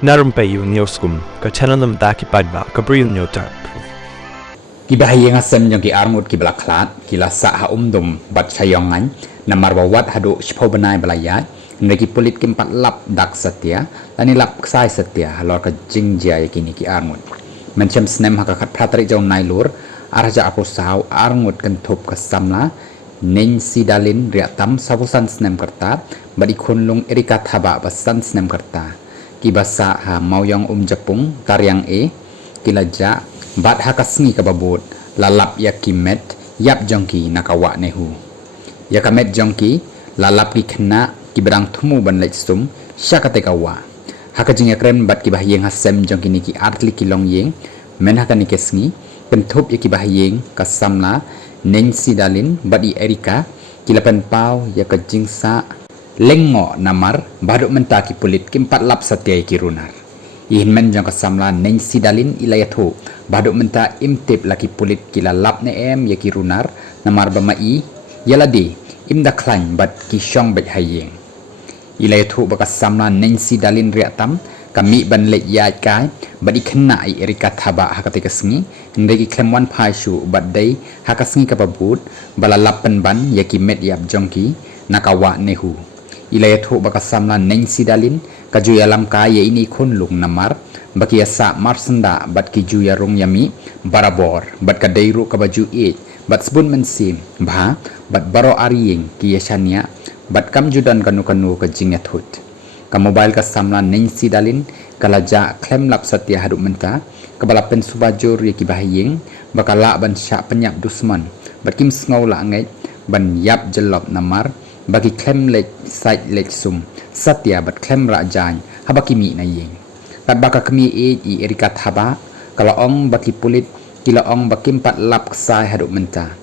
Narum payu nioskum, ka chananam daki padba, ka bril nyotar. Kibahayeng asem yang ki armut ki belaklat, ki lasa ha umdum bat sayongan, namar wawat hadu shpau benai belayat, nreki pulit ki 4 lap dak setia, lani lap ksai setia, halor ka jingjia yakini ki armut. Mencem snem haka kat pratrik jom nailur, arja apusau armut kentup ke samla, nen sidalin riatam sabusan snem kerta, badi kunlung erika thaba basan snem kerta. Kibasa ha mauyong Jepung taryang kilaja bat hakasngi kababut lalap yakimet yap jongki nakawa nehu yakamet jongki lalap ki kena kiberang thumu ban letsum syakate kawa hakajing yakren bat kibahyeng hasem jongki niki artli kilong yeng men hakani kesngi pentup yakibahyeng kasamla nensi dalin badi erika kilapan pau yakajingsa lengo namar baduk mentaki pulit ki 4 lap satya ki runar ihin men jang kasamla nensi dalin ilayathu baduk menta imtip laki pulit kila lap ne yaki runar namar bamai yaladi imda klan bat ki syong bet hayeng ilayathu bakasamla nensi dalin riatam kami ban le yai kai badi kena ai erika thaba hakate kasngi ndegi klemwan phaishu badai hakasngi kapabut bala lapan ban yaki met yap jongki nakawa nehu ilayathu bakasamla nensi dalin kajuya lam kaya ini kunlung namar baki asa marsenda bat ki juya rong yami barabor bat kadairu kabaju bat sebun mensim bah bat baro ariyeng ki yashania bat kam judan kanu ka jingathut ka mobile ka samla nensi dalin kalaja klem lap satya hadu menta kabala pen subajur yaki bahiyeng bakala ban sya penyap dusman bat kim sngaw la ngai ban yap jelop namar bagi klem lek site lek sum satya bat klem rajan habakimi na yeng kat baka kemi i erika thaba kala ong baki pulit kila ong bakim 4 lap ksai haduk menta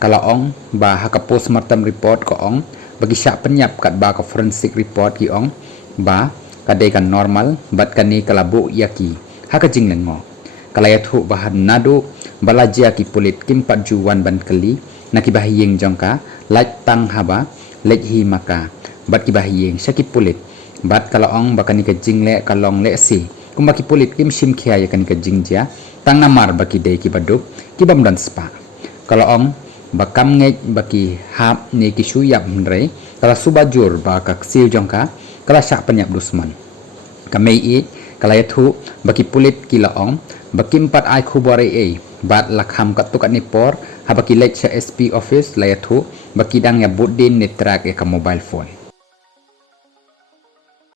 kala ong ba haka postmortem report ko ong bagi syak penyap kat baka forensic report ki ong ba kadai kan normal bat kani kala bu yaki haka jing lengo kala yathu bahan nadu balajia ki pulit kim 4 juwan ban kali nakibahiyeng jongka laj tang haba lejhi maka bat kibahiyeng syaki pulit bat kalau ong bakani ka jingle kalong le si kumbaki pulit kim sim khia yakani ka jingja tang namar baki dei ki baduk ki bam dan spa kalau ong bakam nge baki hap ne ki suyap mre kala subajur baka ksiu jongka kala syak penyap dusman kamei kala yathu baki pulit kila ong baki 4 ai khubore bat lakham katukat ni por habaki lech SP office layathu baki dang ya budin netrak ka mobile phone